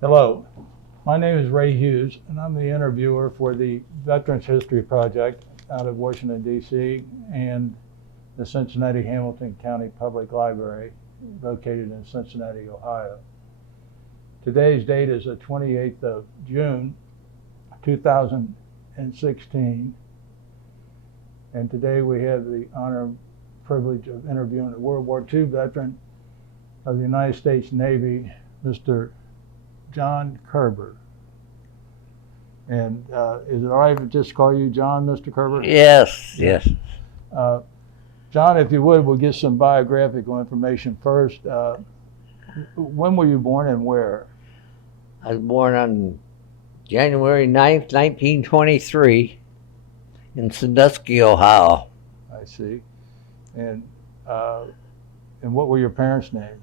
Hello, my name is Ray Hughes, and I'm the interviewer for the Veterans History Project out of Washington, D.C., and the Cincinnati Hamilton County Public Library, located in Cincinnati, Ohio. Today's date is the 28th of June, 2016, and today we have the honor and privilege of interviewing a World War II veteran of the United States Navy, Mr. John Kerber. And is it all right if I just call you John, Mr. Kerber? Yes, yes. John, if you would, we'll get some biographical information first. When were you born and where? I was born on January 9th, 1923 in Sandusky, Ohio. I see. And what were your parents' names?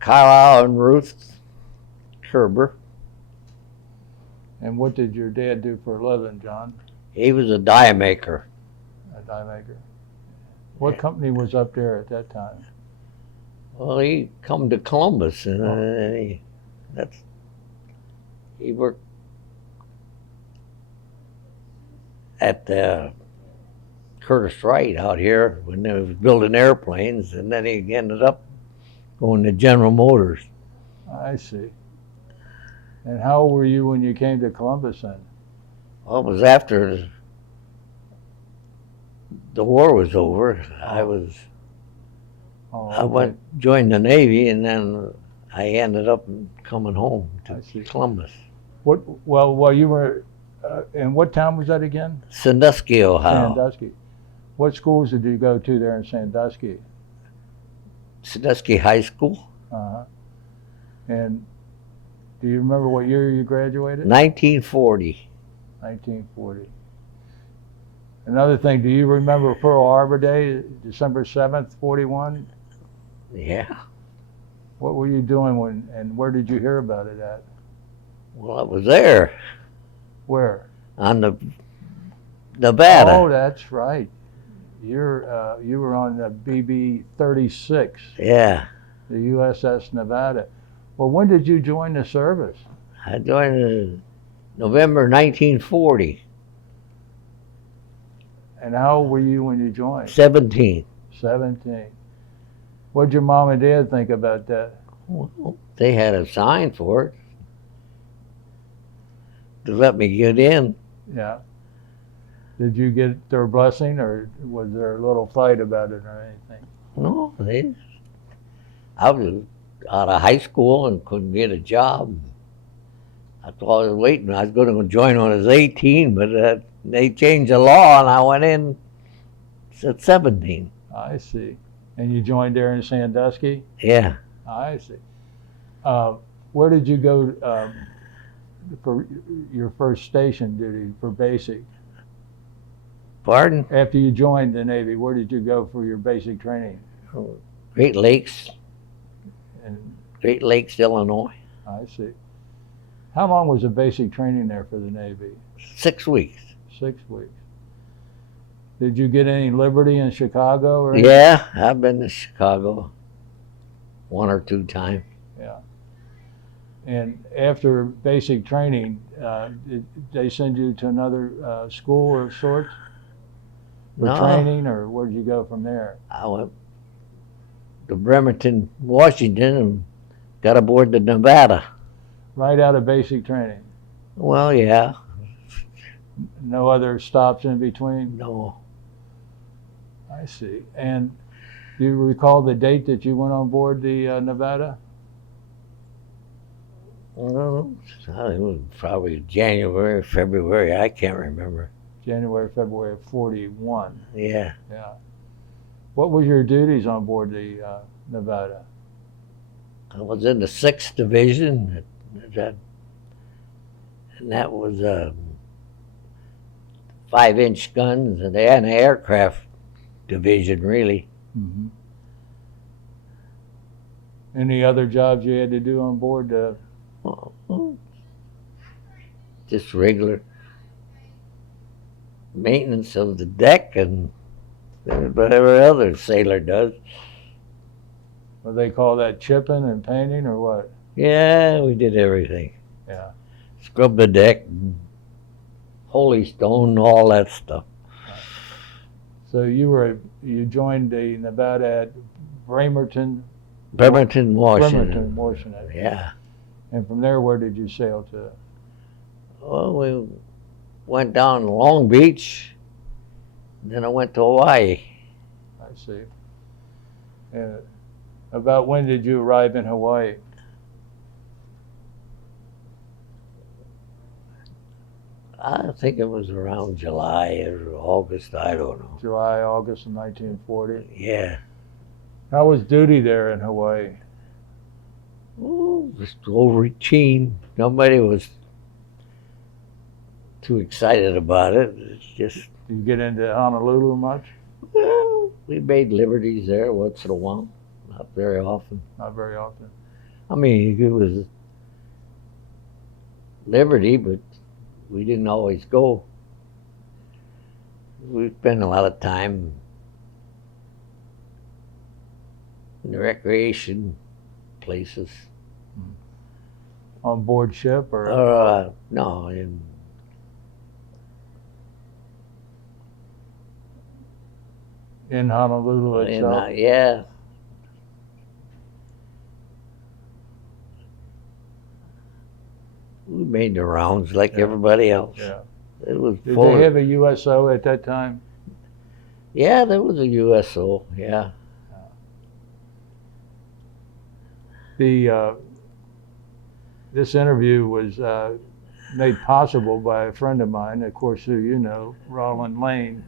Carlisle and Ruth Kerber. And what did your dad do for a living, John? He was a die maker. A die maker. What company was up there at that time? Well, he come to Columbus and he worked at the Curtis Wright out here when they was building airplanes, and then he ended up going to General Motors. I see. And how old were you when you came to Columbus then? Well, it was after the war was over. I joined the Navy, and then I ended up coming home to Columbus. While you were in what town was that again? Sandusky, Ohio. Sandusky. What schools did you go to there in Sandusky? Sandusky High School. Uh-huh. And do you remember what year you graduated? 1940. 1940. Another thing, do you remember Pearl Harbor Day, December 7th, 41? Yeah. What were you doing and where did you hear about it at? Well, I was there. Where? On the Nevada. Oh, that's right. You were on the BB-36. Yeah. The USS Nevada. Well, when did you join the service? I joined in November 1940. And how old were you when you joined? 17. 17. What did your mom and dad think about that? Well, they had a sign for it to let me get in. Yeah. Did you get their blessing, or was there a little fight about it or anything? No, I was out of high school and couldn't get a job. That's all I was waiting. I was going to join when I was 18, but they changed the law, and I went in at 17. I see. And you joined there in Sandusky? Yeah. I see. Where did you go for your first station duty for basic? Pardon? After you joined the Navy, where did you go for your basic training? Great Lakes. And Great Lakes, Illinois. I see. How long was the basic training there for the Navy? 6 weeks. 6 weeks. Did you get any liberty in Chicago? Or anything? Yeah, I've been to Chicago 1 or 2 times. Yeah. And after basic training, did they send you to another school of sorts for training, or where did you go from there? I went to Bremerton, Washington, and got aboard the Nevada. Right out of basic training? Well, yeah. No other stops in between? No. I see. And do you recall the date that you went on board the Nevada? Well, it was probably January, February. I can't remember. January, February of 41. Yeah. Yeah. What were your duties on board the Nevada? I was in the 6th Division. And that was 5-inch guns, and they had an aircraft division, really. Mm-hmm. Any other jobs you had to do on board? Just regular maintenance of the deck and whatever other sailor does. What they call that, chipping and painting, or what? Yeah, we did everything. Yeah. Scrubbed the deck, holy stone, all that stuff. So you joined the Nevada at Bremerton, Washington. Washington. Yeah. And from there, where did you sail to? Well, we went down to Long Beach, then I went to Hawaii. I see. About when did you arrive in Hawaii? I think it was around July or August, I don't know. July, August of 1940. Yeah. How was duty there in Hawaii? Oh, just old routine. Nobody was too excited about it. It's just, Did you get into Honolulu much? well, we made liberties there once in a while. Not very often. Not very often. I mean, it was liberty, but we didn't always go. We spent a lot of time in the recreation places. On board ship or? No, In Honolulu itself? yeah. We made the rounds like everybody else. Yeah. It was Did full. they have a USO at that time? Yeah, there was a USO. Yeah. This interview was made possible by a friend of mine, of course, who you know, Roland Lane.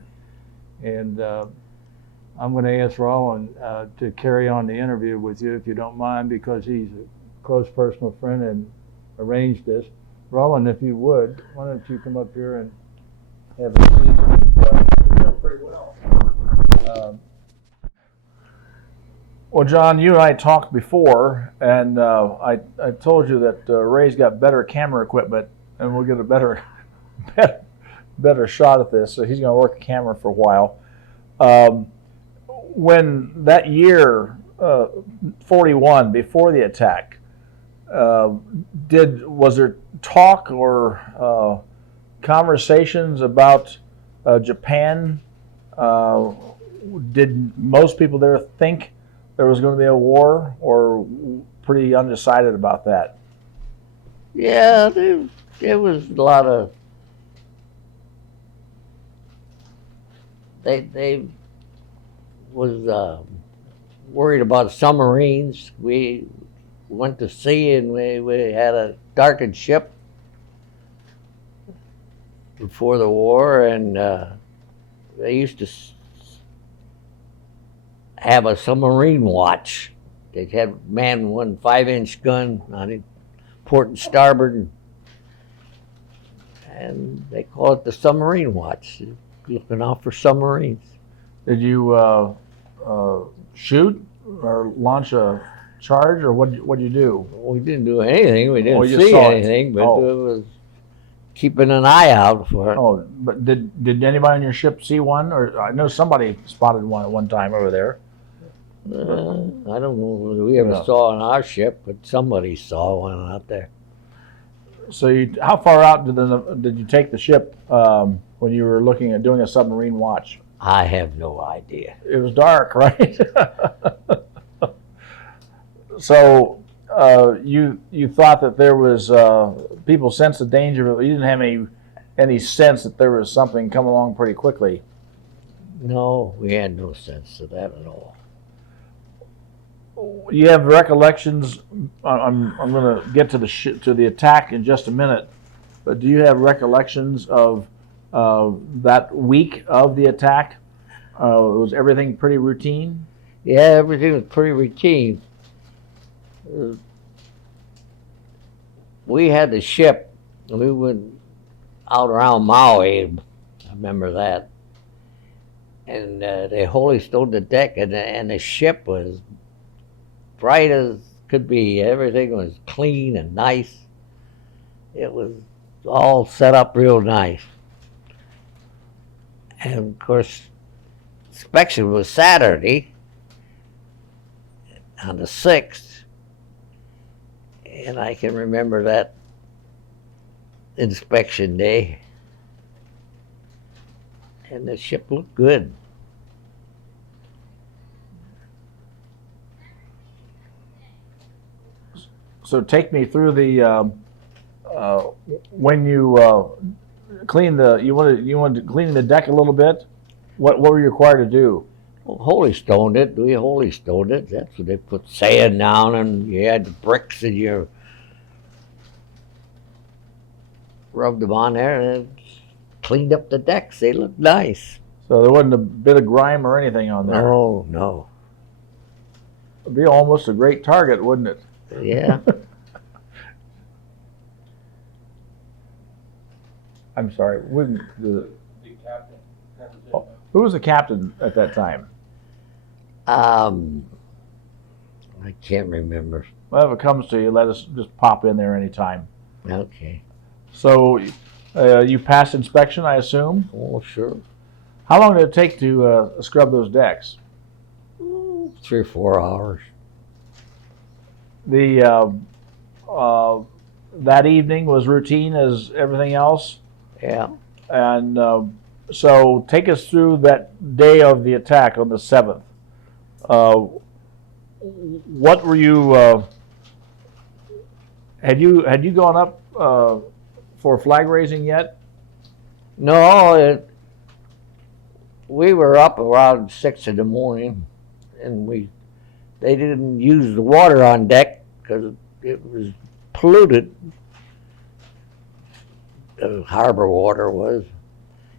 And I'm going to ask Roland to carry on the interview with you, if you don't mind, because he's a close personal friend and arranged this. Roland, if you would, why don't you come up here and have a seat? You're doing pretty well. Well, John, you and I talked before, and I told you that Ray's got better camera equipment, and we'll get a better shot at this. So he's going to work the camera for a while. When that year, 41, before the attack, was there talk or conversations about Japan? Did most people there think there was going to be a war, or pretty undecided about that? Yeah, there was a lot of. They was worried about submarines. We went to sea and we had a darkened ship before the war, and they used to have a submarine watch. They had man one 5-inch gun on it, port and starboard, and they call it the submarine watch, looking out for submarines. Did you shoot or launch a charge, or what'd you do? We didn't do anything. We didn't you see saw it. anything, but Oh. it was keeping an eye out for it. Oh, but did anybody on your ship see one? Or I know somebody spotted one at one time over there. I don't know if we ever Yeah. saw on our ship, but somebody saw one out there. So how far out did you take the ship when you were looking at doing a submarine watch? I have no idea. It was dark, right? So you thought that there was people sensed the danger, but you didn't have any sense that there was something coming along pretty quickly. No, we had no sense of that at all. You have recollections. I'm going to get to the attack in just a minute, but do you have recollections of that week of the attack? Was everything pretty routine? Yeah, everything was pretty routine. We had the ship. We went out around Maui. I remember that. And they holy stowed the deck, and the ship was bright as could be. Everything was clean and nice. It was all set up real nice. And of course, inspection was Saturday on the 6th. And I can remember that inspection day. And the ship looked good. So take me through the when you clean the you wanted to clean the deck a little bit. What were you required to do? Well, holy stoned it. We holy stoned it. That's what they put sand down, and you had the bricks, and you rubbed them on there, and it cleaned up the decks. They looked nice. So there wasn't a bit of grime or anything on there. No, no. It'd be almost a great target, wouldn't it? Yeah. I'm sorry. Who was the captain at that time? I can't remember. Well, if it comes to you, let us just pop in there anytime. Okay. So you passed inspection, I assume? Oh, sure. How long did it take to scrub those decks? 3 or 4 hours. The that evening was routine as everything else, Yeah. and so take us through that day of the attack on the 7th. What were you? Had you gone up for flag raising yet? No, we were up around 6 in the morning, and they didn't use the water on deck because it was polluted. The harbor water was.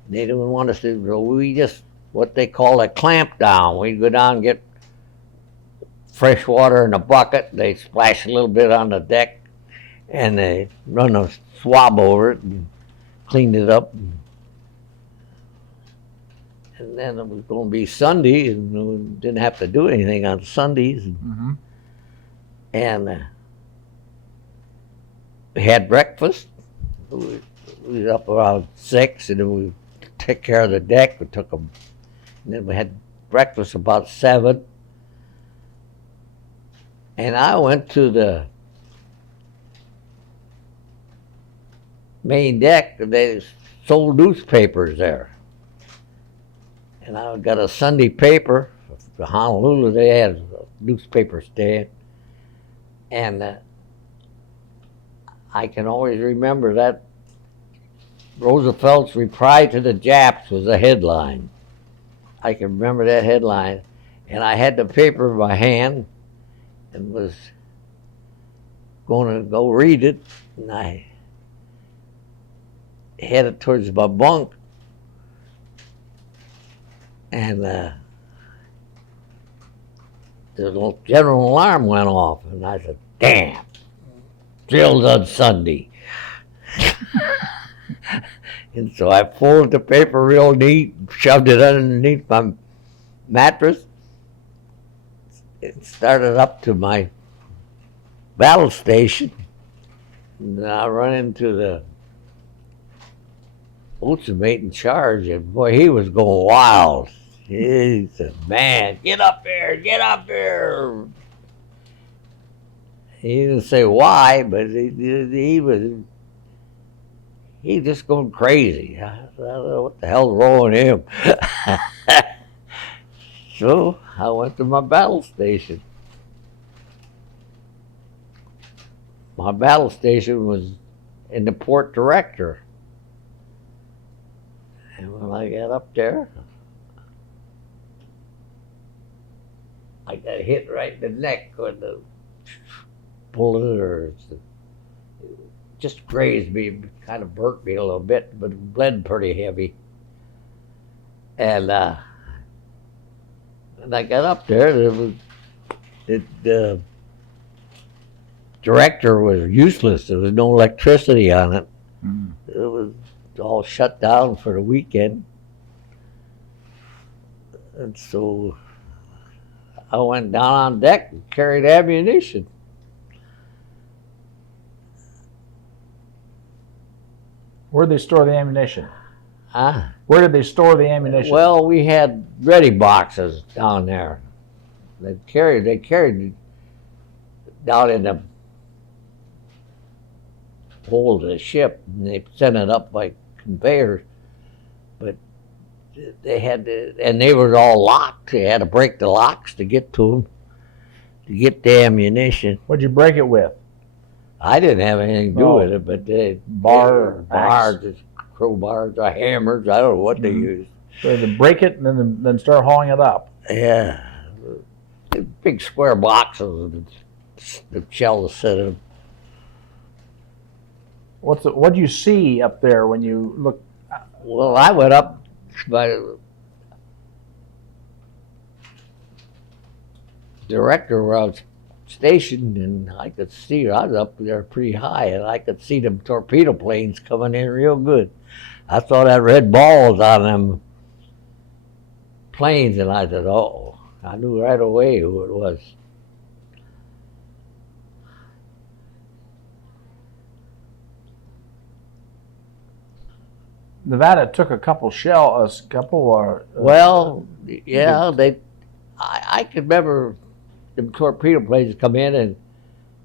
They didn't want us to. We just what they call a clamp down. We'd go down and get fresh water in a bucket. They splash a little bit on the deck, and they run a swab over it and cleaned it up. And then it was going to be Sunday, and we didn't have to do anything on Sundays. Mm-hmm. And we had breakfast. We was up around 6, and then we took care of the deck. We took them, and then we had breakfast about 7. And I went to the main deck, and they sold newspapers there. And I got a Sunday paper. For Honolulu, they had a newspaper stand. And I can always remember that Roosevelt's reply to the Japs was a headline. I can remember that headline. And I had the paper in my hand and was going to go read it. And I headed towards my bunk. And the general alarm went off, and I said, "Damn, drilled on Sunday." And so I folded the paper real neat, shoved it underneath my mattress. It started up to my battle station, and I run into the Boatsman mate in charge, and boy, he was going wild. He said, "Man, get up here, get up here." He didn't say why, but he was just going crazy. I don't know what the hell's wrong with him. So I went to my battle station. My battle station was in the port director. And when I got up there, I got hit right in the neck with the bullet, or it just grazed me, kind of burnt me a little bit, but it bled pretty heavy. And when I got up there, the director was useless. There was no electricity on it. Mm. It was all shut down for the weekend. And so I went down on deck and carried ammunition. Where'd they store the ammunition? Huh? Where did they store the ammunition? Well, we had ready boxes down there. They carried down in the hold of the ship, and they sent it up by conveyors. But they had to, and they were all locked. They had to break the locks to get to them, to get the ammunition. What'd you break it with? I didn't have anything to do with it, but Bar, bars, crowbars, or hammers. I don't know what they used. So they break it and then start hauling it up. Yeah, big square boxes with the shells set in. What do you see up there when you look? Well, I went up by the director where I was stationed, and I could see, I was up there pretty high, and I could see them torpedo planes coming in real good. I saw that red balls on them planes, and I said, oh, I knew right away who it was. Nevada took a couple Well, yeah, I could remember the torpedo planes come in, and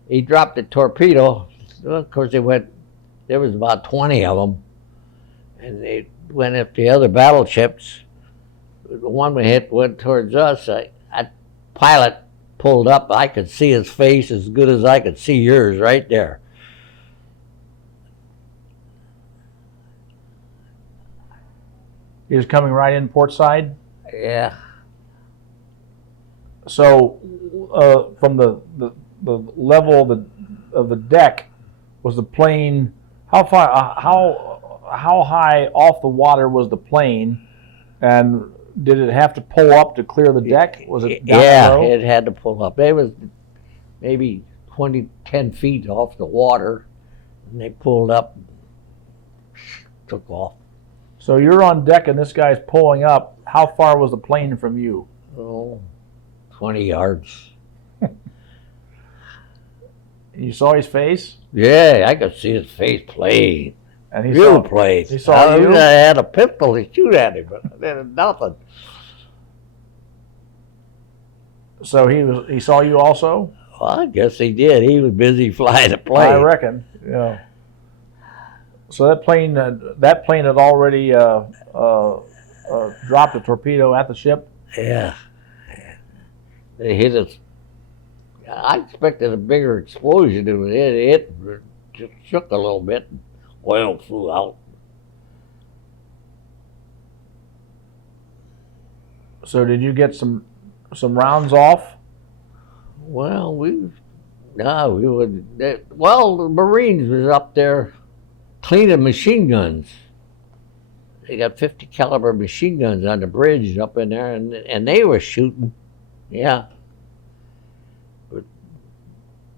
he dropped the torpedo. Well, of course, there was about 20 of them, and they went up the other battleships. The one we hit went towards us. Pilot pulled up. I could see his face as good as I could see yours right there. He was coming right in port side. Yeah. So, from the level of the deck, was the plane how far? How high off the water was the plane, and did it have to pull up to clear the deck? Was it down low? It had to pull up. It was maybe 10 feet off the water, and they pulled up, took off. So you're on deck and this guy's pulling up. How far was the plane from you? Oh, 20 yards. You saw his face? Yeah, I could see his face plain. And he Real saw, plain. he saw you? I had a pistol to shoot at him, but there was nothing. So he saw you also? Well, I guess he did. He was busy flying a plane. I reckon. Yeah. So that plane had already dropped a torpedo at the ship. Yeah. They hit us. I expected a bigger explosion than it just shook a little bit. Oil flew out. So did you get some rounds off? Well, the Marines was up there cleaning machine guns. They got 50 caliber machine guns on the bridge up in there, and they were shooting. Yeah. But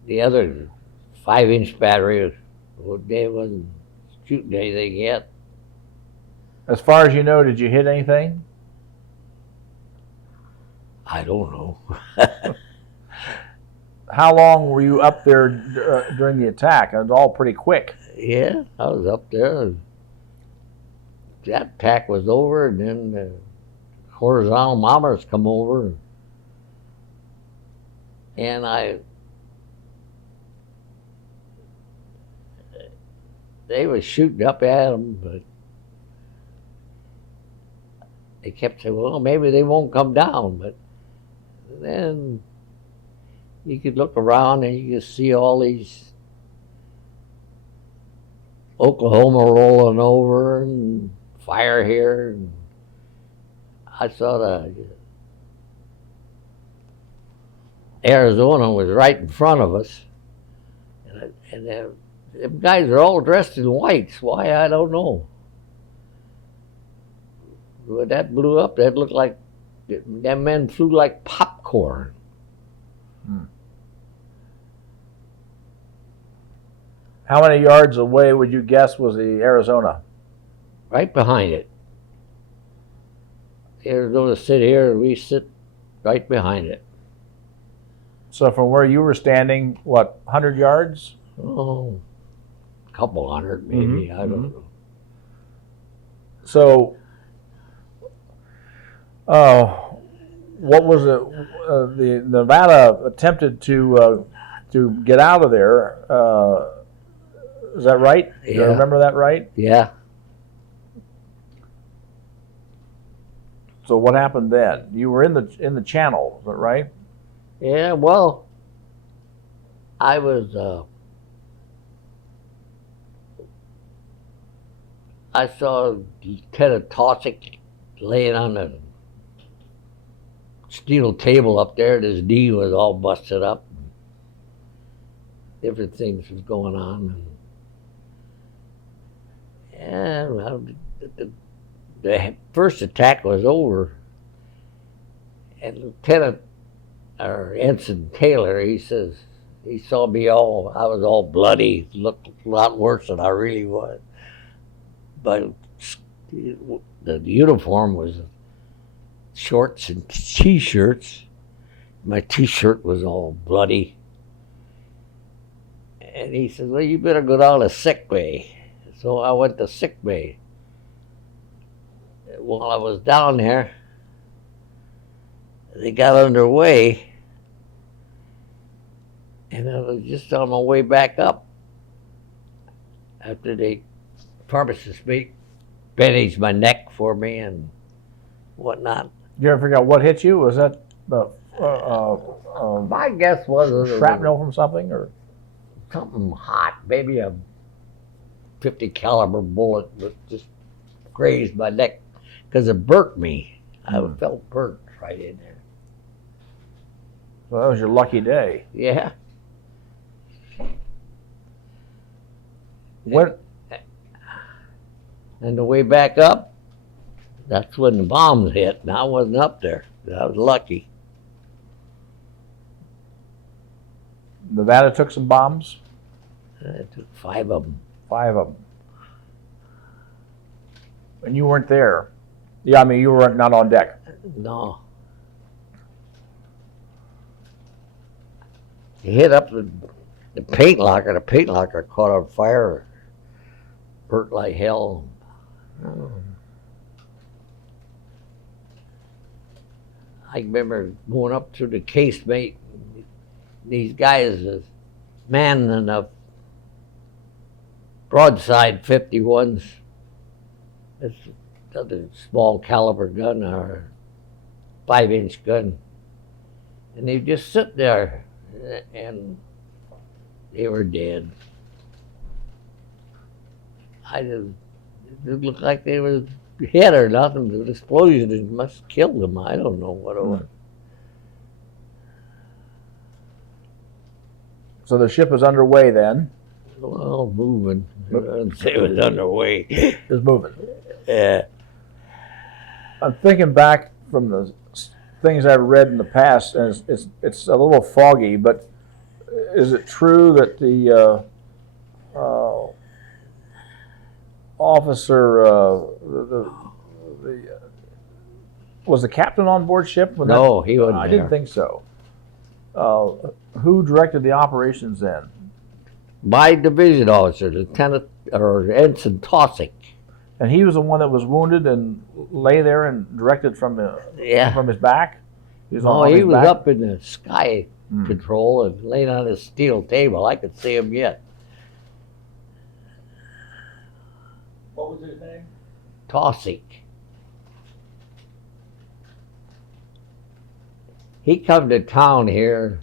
the other 5-inch battery, they wasn't shooting anything yet. As far as you know, did you hit anything? I don't know. How long were you up there during the attack? It was all pretty quick. Yeah, I was up there. That attack was over, and then the horizontal bombers come over, and they were shooting up at them, but they kept saying, well, maybe they won't come down. But then you could look around and you could see all these Oklahoma rolling over and fire here. And I saw the Arizona was right in front of us, and the guys are all dressed in whites. Why, I don't know. When that blew up, that looked like them men flew like popcorn. How many yards away would you guess was the Arizona? Right behind it. The Arizona sit here, and we sit right behind it. So from where you were standing, what, 100 yards? Oh, a couple hundred maybe. I don't know. So, what was it? The Nevada attempted to get out of there. Is that right? Do you Yeah. remember that right? Yeah. So what happened then? You were in the channel, is that right? Yeah, well, I saw Lieutenant Tosick laying on the steel table up there, and his knee was all busted up. Different things was going on. Yeah, well, the first attack was over, and Lieutenant or Ensign Taylor, he says, he saw me I was all bloody, looked a lot worse than I really was. But the uniform was shorts and t-shirts. My t-shirt was all bloody. And he says, well, you better go down to sick bay. So I went to sick bay. While I was down there, they got underway, and I was just on my way back up after the pharmacist bandaged my neck for me and whatnot. Did you ever figure out what hit you? Was that the My guess was it was shrapnel from something, or something hot, maybe a 50 caliber bullet that just grazed my neck because it burnt me. I felt burnt right in there. well, that was your lucky day? Yeah. When And the way back up, that's when the bombs hit, and I wasn't up there. I was lucky. Nevada took some bombs? I took 5 of them. 5 of them. And you weren't there? Yeah, I mean, you were not on deck. No. It hit up the paint locker. The paint locker caught on fire. Burnt like hell. I remember going up to the casemate. These guys was manning the broadside 51s. It's another small caliber gun or 5-inch gun. And they just sit there and they were dead. It didn't look like they were hit or nothing. The explosion must have killed them. I don't know what it was. So the ship was underway then? Well, moving. I wouldn't say it was underway. It was moving. Yeah. I'm thinking back from the things I've read in the past, and it's a little foggy, but is it true that the officer, was the captain on board ship? No, he wasn't I there. didn't think so. Who directed the operations then? My division officer, Lieutenant or Ensign Tosick. And he was the one that was wounded and lay there and directed from his back? He was on he his was back? up in the sky control and laying on his steel table. I could see him yet. What was his name? Tosick. He come to town here,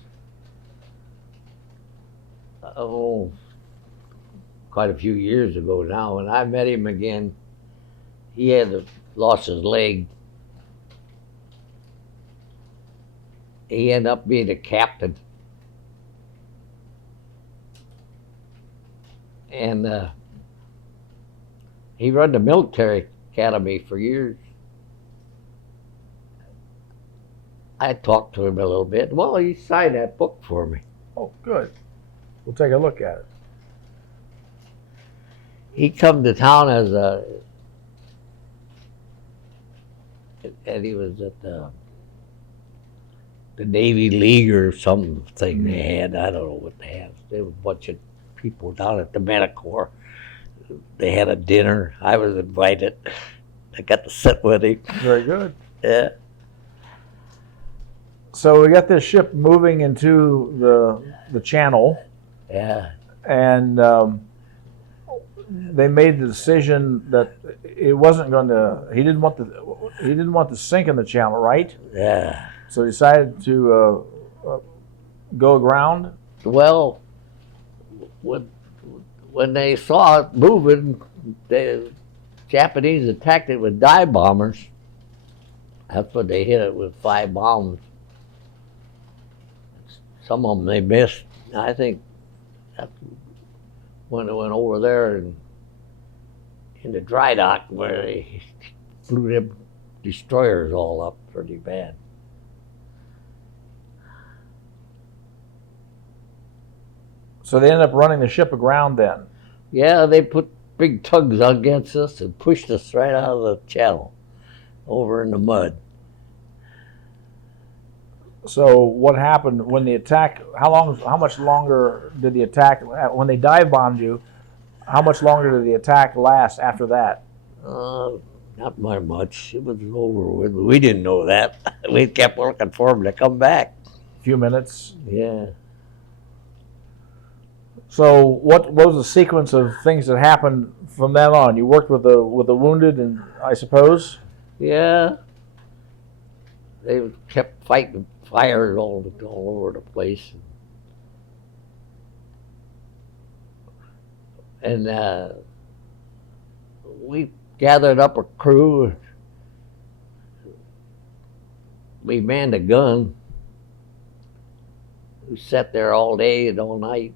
quite a few years ago now, and I met him again. He had lost his leg. He ended up being a captain. And he run the military academy for years. I talked to him a little bit. Well, he signed that book for me. Oh, good. We'll take a look at it. He come to town and he was at the Navy League or something they had. I don't know what they had. There were a bunch of people down at the Medicorps. They had a dinner. I was invited. I got to sit with him. Very good. Yeah. So we got this ship moving into the channel, Yeah. and they made the decision that it wasn't going to. He didn't want the sink in the channel, right? Yeah. So he decided to go aground. Well, when they saw it moving, the Japanese attacked it with dive bombers. That's what they hit it with, 5 bombs. Some of them they missed. I think that's when it went over there and in the dry dock where they blew them destroyers all up pretty bad. So they ended up running the ship aground then. Yeah, they put big tugs against us and pushed us right out of the channel, over in the mud. So what happened when the attack? How much longer did the attack? When they dive bombed you, how much longer did the attack last after that? Not by much. It was over with. We didn't know that. We kept looking for them to come back. A few minutes. Yeah. So what was the sequence of things that happened from then on? You worked with the wounded, and I suppose. Yeah. They kept fighting fires all over the place. And we gathered up a crew. We manned a gun. We sat there all day and all night.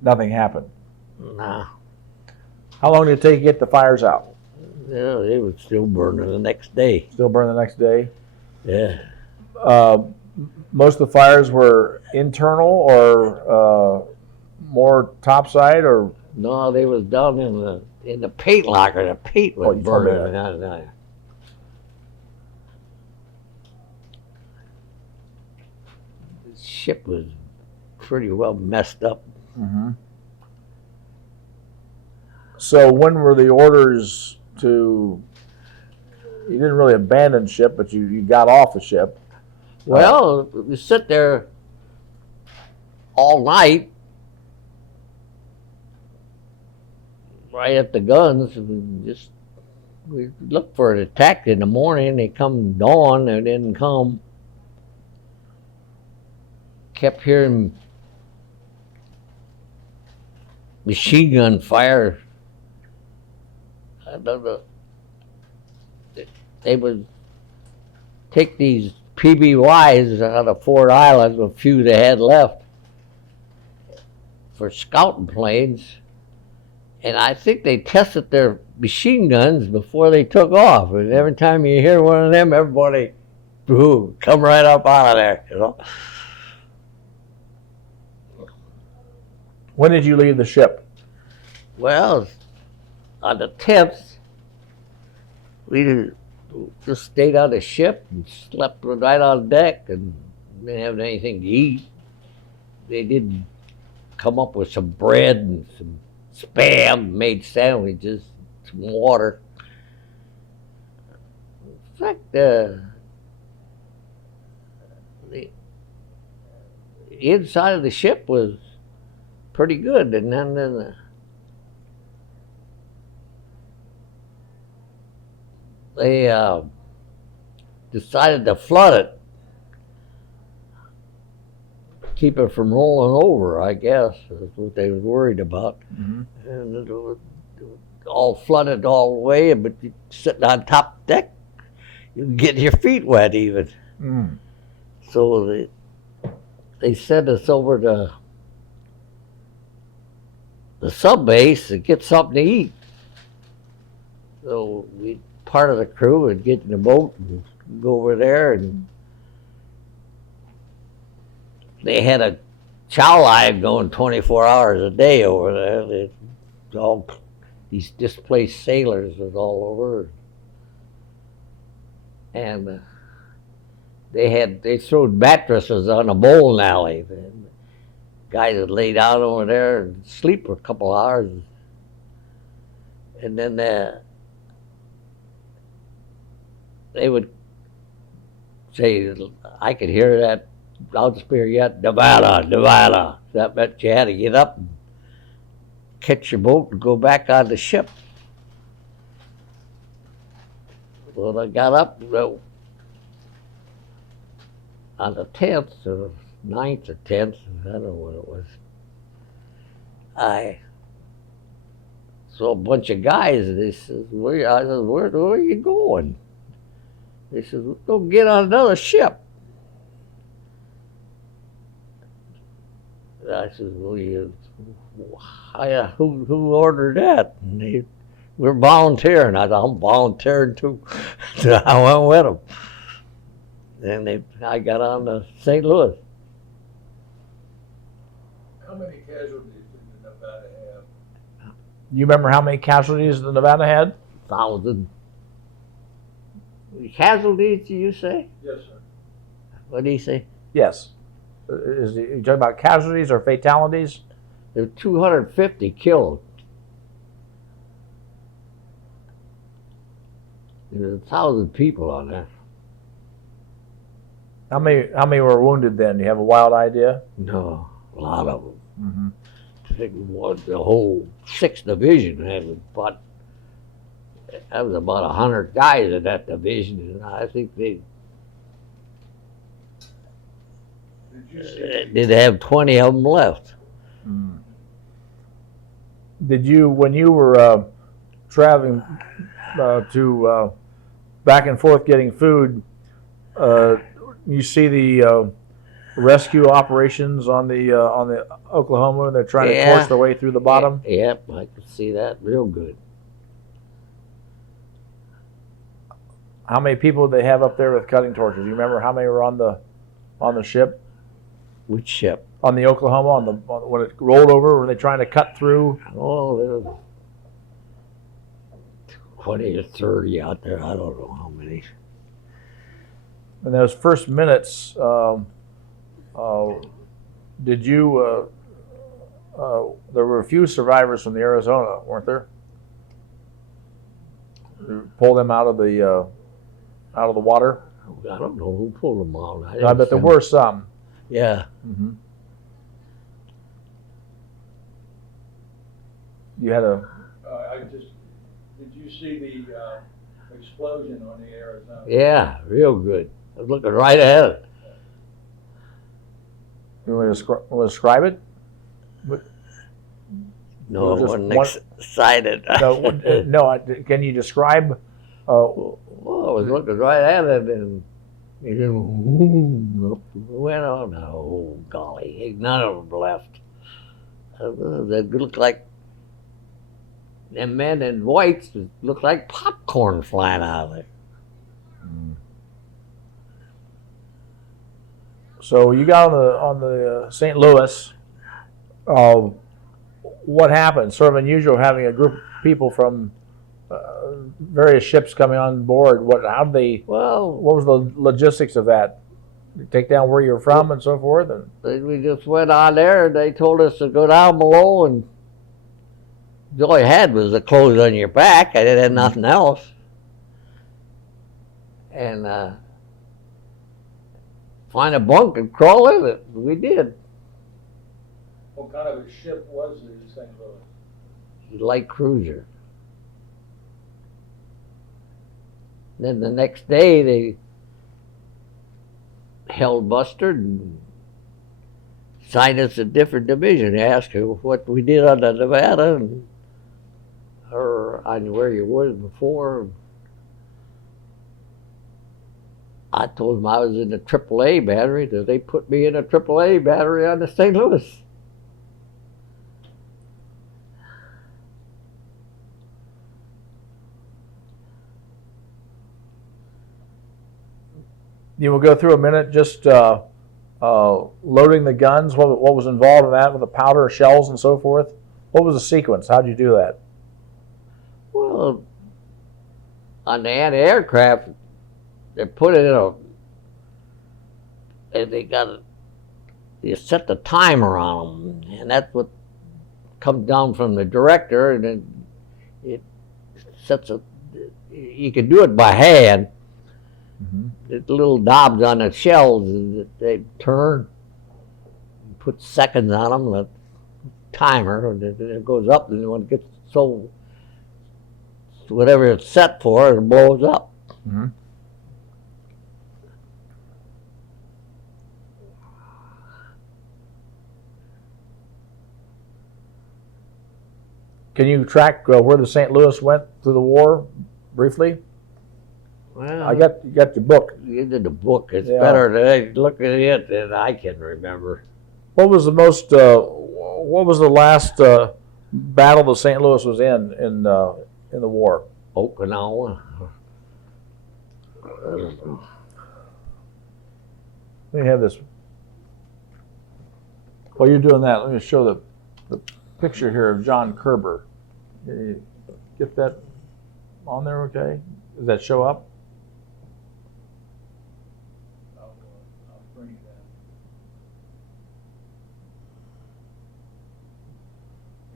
Nothing happened. Nah. How long did it take to get the fires out? Yeah, they were still burning the next day. Still burn the next day. Yeah. Most of the fires were internal or more topside, or No, they was down in the paint locker. The paint was you told me burning. The ship was pretty well messed up. Mm-hmm. So when were the orders to? You didn't really abandon ship, but you got off the ship. Well, we sit there all night, right at the guns, and we looked for an attack in the morning. They come dawn, they didn't come. Kept hearing machine gun fire. I don't know. They would take these PBYs out of Fort Island, a few they had left, for scouting planes. And I think they tested their machine guns before they took off. And every time you hear one of them, everybody, boom, come right up out of there, you know. When did you leave the ship? Well, on the 10th, we just stayed on the ship and slept right on deck and didn't have anything to eat. They did come up with some bread and some Spam, made sandwiches, some water. In fact, the inside of the ship was pretty good, and then they decided to flood it, keep it from rolling over, I guess, is what they was worried about. Mm-hmm. And it was all flooded all the way, but you sitting on top deck, you can get your feet wet even. Mm. So they sent us over to the sub base to get something to eat. So part of the crew would get in the boat and go over there, and they had a chow line going 24 hours a day over there. All these displaced sailors was all over, and they threw mattresses on a bowling alley. The guys would lay down over there and sleep for a couple hours, and then they would say, I could hear that loudspeaker yet. Nevada, Nevada. That meant you had to get up and catch your boat and go back on the ship. Well, I got up on the 10th or 9th or 10th, I don't know what it was. I saw a bunch of guys, and they said, I said, where are you going? They said, we're going to get on another ship. And I said, well, who ordered that? And we're volunteering. I said, I'm volunteering too. So I went with them. Then I got on to St. Louis. How many casualties did the Nevada have? You remember how many casualties the Nevada had? 1,000. Casualties, do you say? Yes, sir. What do you say? Yes. Are you talking about casualties or fatalities? There were 250 killed. There's 1,000 people on there. How many were wounded then? Do you have a wild idea? No, a lot of them. Mm-hmm. I think the whole 6th Division had about, that was about 100 guys in that division, and I think they did have 20 of them left. Mm. Did you, when you were traveling to back and forth getting food, you see the rescue operations on the Oklahoma, and they're trying to torch their way through the bottom? Yep, I could see that real good. How many people did they have up there with cutting torches? You remember how many were on the ship? Which ship? On the Oklahoma, when it rolled over, were they trying to cut through? Oh, there were 20 or 30 out there. I don't know how many. In those first minutes, did you? There were a few survivors from the Arizona, weren't there? You pull them out of the water. I don't know who pulled them out. I bet there were some. Yeah. Mm-hmm. You had a. Did you see the explosion on the Arizona? Yeah, real good. I was looking right at it. You want to describe it? No, I Just wasn't one- excited. No. Can you describe? Well, I was looking right at it, and it went on. Oh, golly, ain't none of them left. They looked like, them men in whites looked like popcorn flying out of there. So you got on the St. Louis. What happened? Sort of unusual having a group of people from various ships coming on board. What was the logistics of that? Take down where you're from and so forth. And We just went on there, and they told us to go down below, and all you had was the clothes on your back. I didn't have nothing else. And find a bunk and crawl in it. We did. What kind of a ship was the St. Louis? Light cruiser. Then the next day they held Buster and signed us a different division. They asked her what we did on the Nevada and or on where you was before. I told them I was in the AAA battery, so they put me in a AAA battery on the St. Louis. you will go through a minute just loading the guns. What was involved in that with the powder, shells, and so forth? What was the sequence? How did you do that? Well, on the anti-aircraft, they put it in and they got it, you set the timer on them, and that's what comes down from the director, and then it sets a, you can do it by hand, The little knobs on the shells that they turn, put seconds on them, the timer, and it goes up, and when it gets so, whatever it's set for, it blows up. Mm-hmm. Can you track where the St. Louis went through the war briefly? Well, You got your book. you did the book. It's Yeah. better to look at it than I can remember. What was the most? What was the last battle the St. Louis was in the war? Okinawa. Let me have this. While you're doing that, let me show the picture here of John Kerber. Can you get that on there, okay? Does that show up? I'll bring it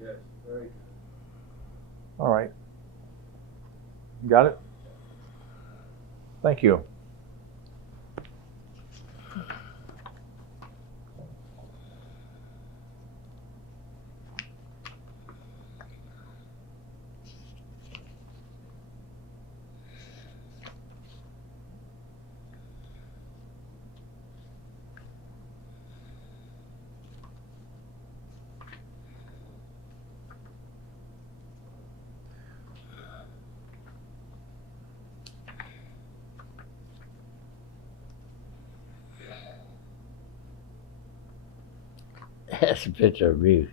in. Yes, very good. All right. Got it? Thank you. That's a picture of me.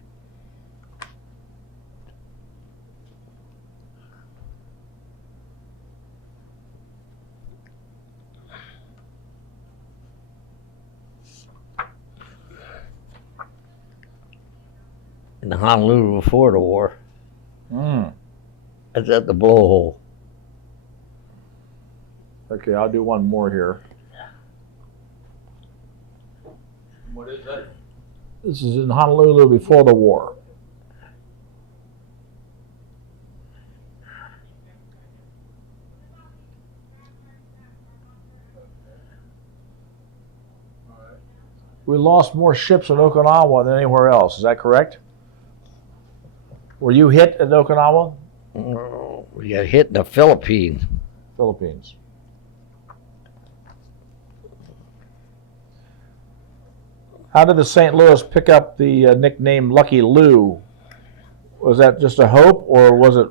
In Honolulu before the war. Mm. That's at the blowhole. Okay, I'll do one more here. What is that? This is in Honolulu before the war. We lost more ships in Okinawa than anywhere else. Is that correct? Were you hit at Okinawa? We got hit in the Philippines. Philippines. How did the St. Louis pick up the nickname Lucky Lou? Was that just a hope, or was it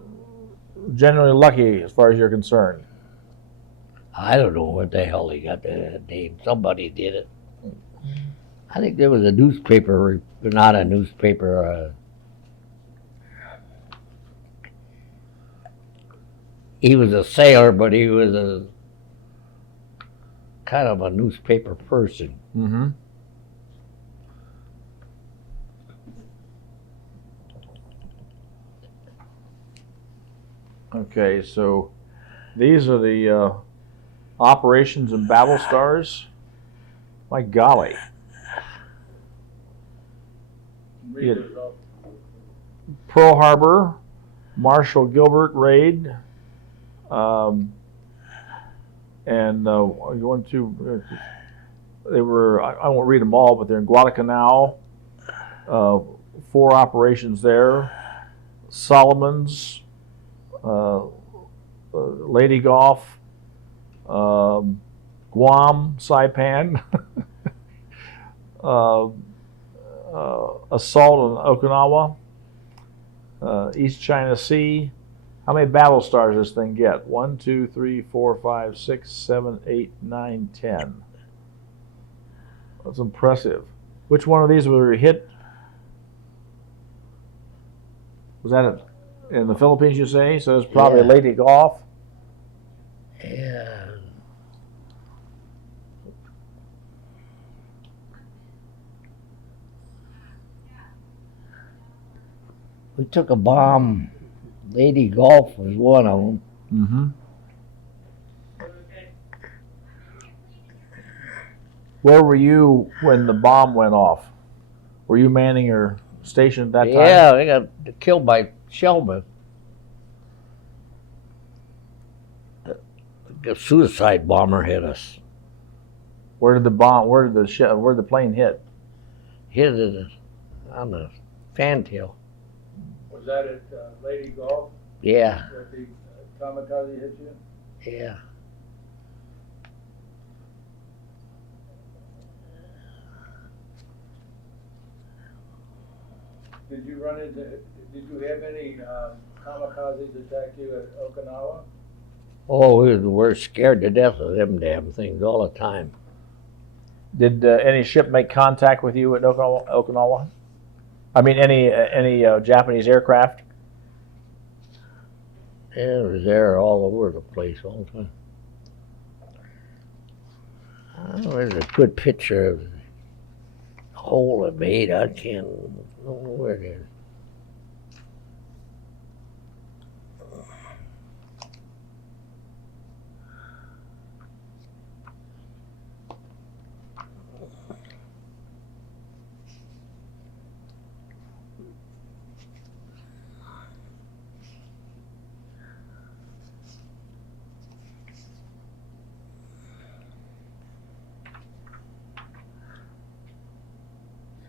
genuinely lucky as far as you're concerned? I don't know what the hell he got the name. Somebody did it. I think there was a newspaper, not a newspaper. He was a sailor, but he was a kind of a newspaper person. Mm-hmm. Okay, so these are the operations and battle stars. My golly. Read those off. Pearl Harbor, Marshall Gilbert raid, and going to they were, I won't read them all, but they're in Guadalcanal, 4 operations there, Solomon's, Lady Golf, Guam, Saipan, assault on Okinawa, East China Sea. How many battle stars does this thing get? 1, 2, 3, 4, 5, 6, 7, 8, 9, 10. That's impressive. Which one of these were hit? Was that in the Philippines, you say? So it's probably Yeah. Lady Golf. Yeah. We took a bomb. Lady Golf was one of them. Mm-hmm. Where were you when the bomb went off? Were you manning your station at that time? Yeah, they got killed by shellmen. The A suicide bomber hit us. Where did the plane hit? Hit it on the fantail. Was that at Lady Gulf Yeah, where the kamikaze hit you? yeah. Did you have any kamikazes attack you at Okinawa? Oh, we were scared to death of them damn things all the time. Did any ship make contact with you at Okinawa? I mean, any Japanese aircraft? Yeah, it was there all over the place all the time. Oh, there's a good picture of the hole it made. I can't know where it is.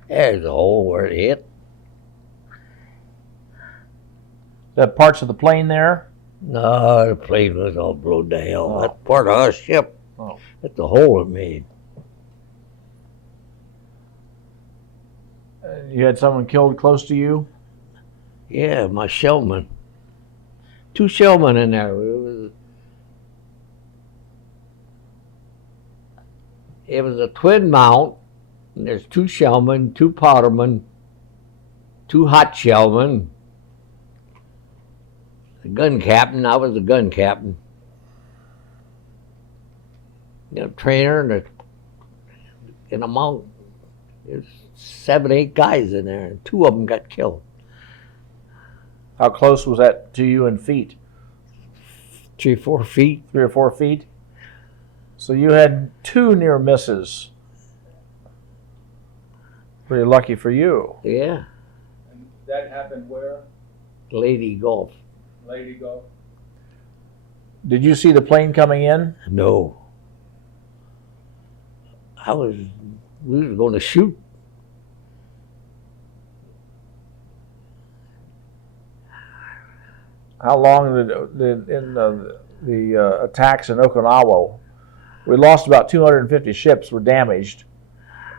There's a hole where it hit. The parts of the plane there? No, the plane was all blown to hell. Oh. That's part of our ship. Oh. That's the hole it made. You had someone killed close to you? Yeah, my shellman. 2 shellmen in there. It was a twin mount. And there's 2 shellmen, 2 powdermen, 2 hot shellmen. The gun captain. I was the gun captain. Trainer and a mount. There's 7, 8 guys in there, and 2 of them got killed. How close was that to you in feet? 3 or 4 feet. 3 or 4 feet? So you had 2 near misses. Pretty lucky for you. Yeah, And that happened where? Lady Gulf. Lady Gulf? Did you see the plane coming in? No. We was going to shoot. How long did in the attacks in Okinawa? We lost about 250 ships were damaged.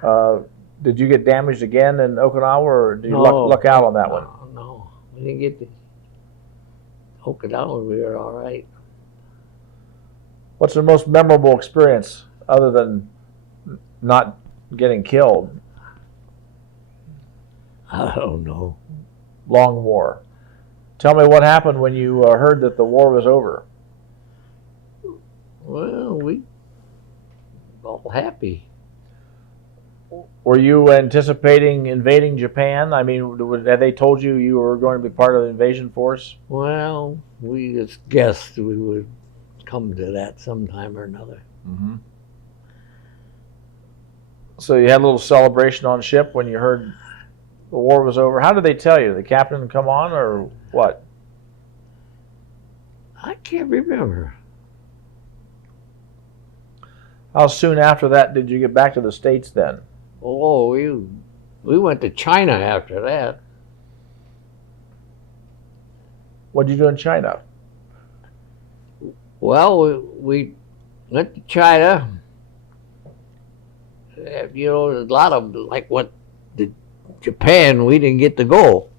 Did you get damaged again in Okinawa, or did you luck out on that one? No, we didn't get to Okinawa. We were all right. What's the most memorable experience other than not getting killed? I don't know. Long war. Tell me what happened when you heard that the war was over. Well, we all happy. Were you anticipating invading Japan? I mean, had they told you you were going to be part of the invasion force? Well, we just guessed we would come to that sometime or another. Mm-hmm. So you had a little celebration on ship when you heard the war was over. How did they tell you? The captain come on, or what? I can't remember. How soon after that did you get back to the States then? Oh, we went to China after that. What did you do in China? Well, we went to China. You know, a lot of like what the Japan, we didn't get to go.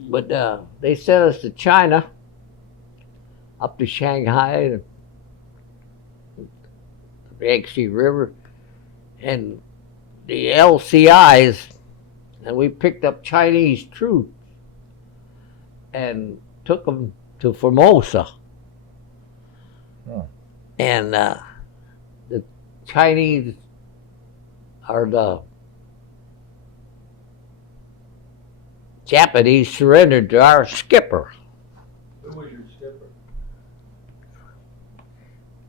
But they sent us to China, up to Shanghai, the Yangtze River, and the LCIs, and we picked up Chinese troops and took them to Formosa. Oh. And the Chinese are the Japanese surrendered to our skipper. Who was your skipper?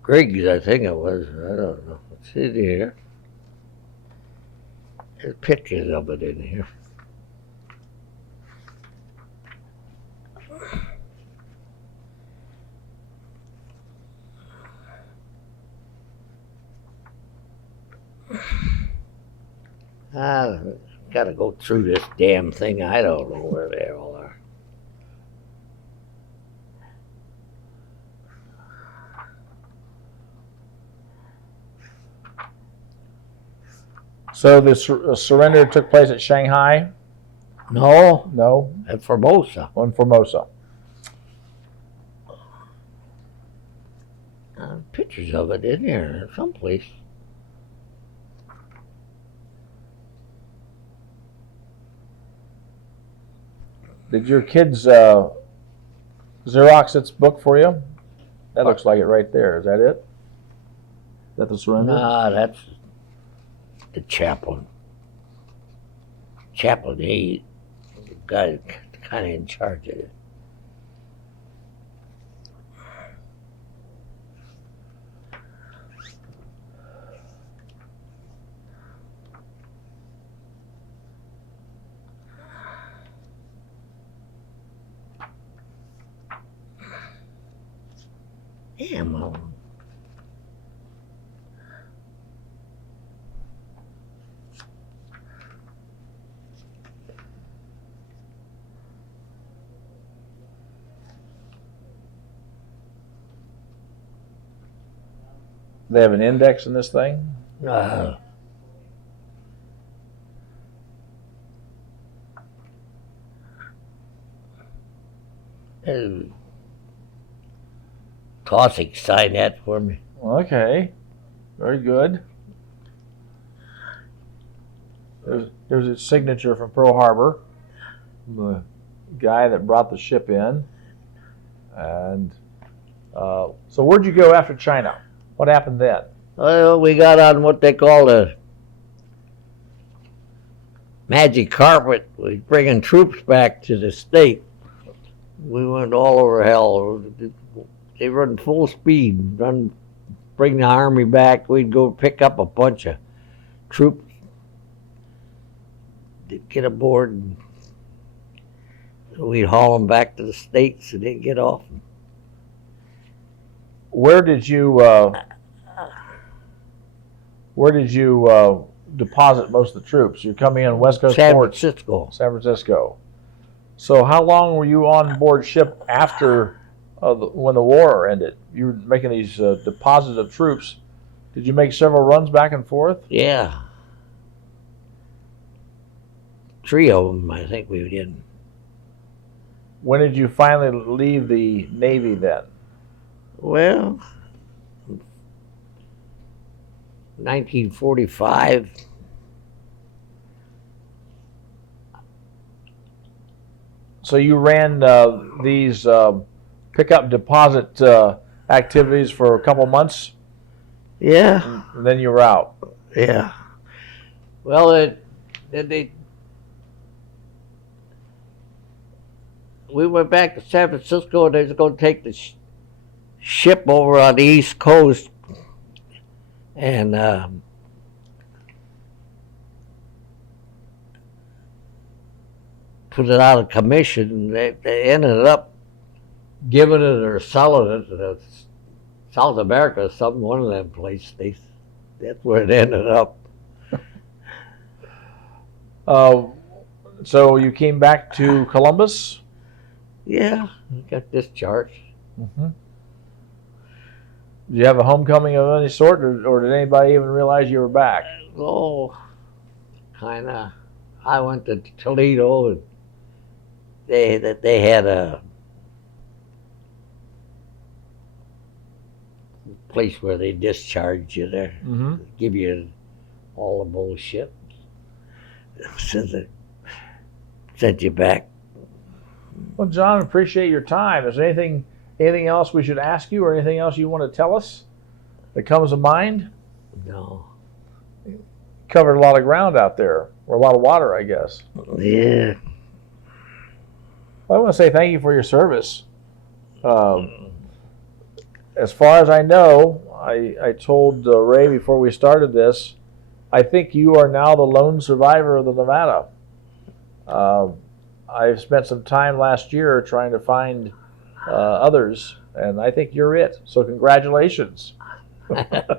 Griggs, I think it was. I don't know. It's in here. There's pictures of it in here. Gotta go through this damn thing. I don't know where they all are. So the surrender took place at Shanghai? No, No, at Formosa. on Formosa. Pictures of it in here someplace. Did your kids Xerox its book for you? That looks like it right there. Is that it? Is that the surrender? Nah, that's the chaplain. Chaplain, he the guy kind of in charge of it. Damn, They have an index in this thing? uh, Taussig signed that for me. Okay, very good. There's a signature from Pearl Harbor, the guy that brought the ship in. And so where'd you go after China? What happened then? Well, we got on what they call the magic carpet. We bringing troops back to the state. We went all over hell. They run full speed, bring the army back. We'd go pick up a bunch of troops, get aboard, and we'd haul them back to the States and they'd get off. Where did you deposit most of the troops? You're coming in West Coast San ports, Francisco. San Francisco. So how long were you on board ship after when the war ended? You were making these deposits of troops. Did you make several runs back and forth? Yeah. 3 of them, I think we did. When did you finally leave the Navy then? Well, 1945. So you ran these pickup deposit activities for a couple months, Yeah. and then you were out. Yeah. Well, we went back to San Francisco, and they was going to take the ship over on the East Coast, and put it out of commission. They ended up giving it or selling it to South America, one of them places. That's where it ended up. So you came back to Columbus? Yeah, I got discharged. Mm-hmm. Did you have a homecoming of any sort, or did anybody even realize you were back? Oh, kind of. I went to Toledo, and they had a place where they discharge you there, Mm-hmm. give you all the bullshit, send you back. Well, John, appreciate your time. Is there anything else we should ask you, or anything else you want to tell us that comes to mind? No. Covered a lot of ground out there, or a lot of water, I guess. Yeah. Well, I want to say thank you for your service. As far as I know, I told Ray before we started this, I think you are now the lone survivor of the Nevada. I've spent some time last year trying to find others, and I think you're it. So congratulations. I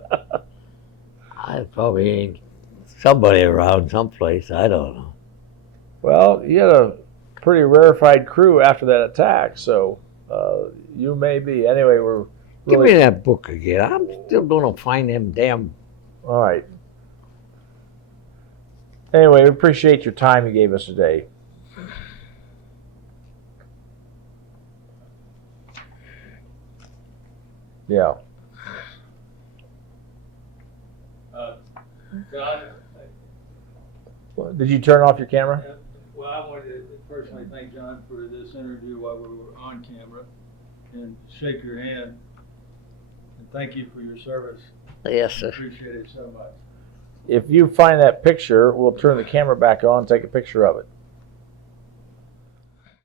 probably ain't somebody around someplace. I don't know. Well, you had a pretty rarefied crew after that attack, so you may be. Anyway, we're Give really me that book again. I'm still going to find them damn. all right. Anyway, we appreciate your time you gave us today. Yeah. John, Did you turn off your camera? well, I wanted to personally thank John for this interview while we were on camera and shake your hand. And thank you for your service. Yes, sir. Appreciate it so much. If you find that picture, we'll turn the camera back on and take a picture of it.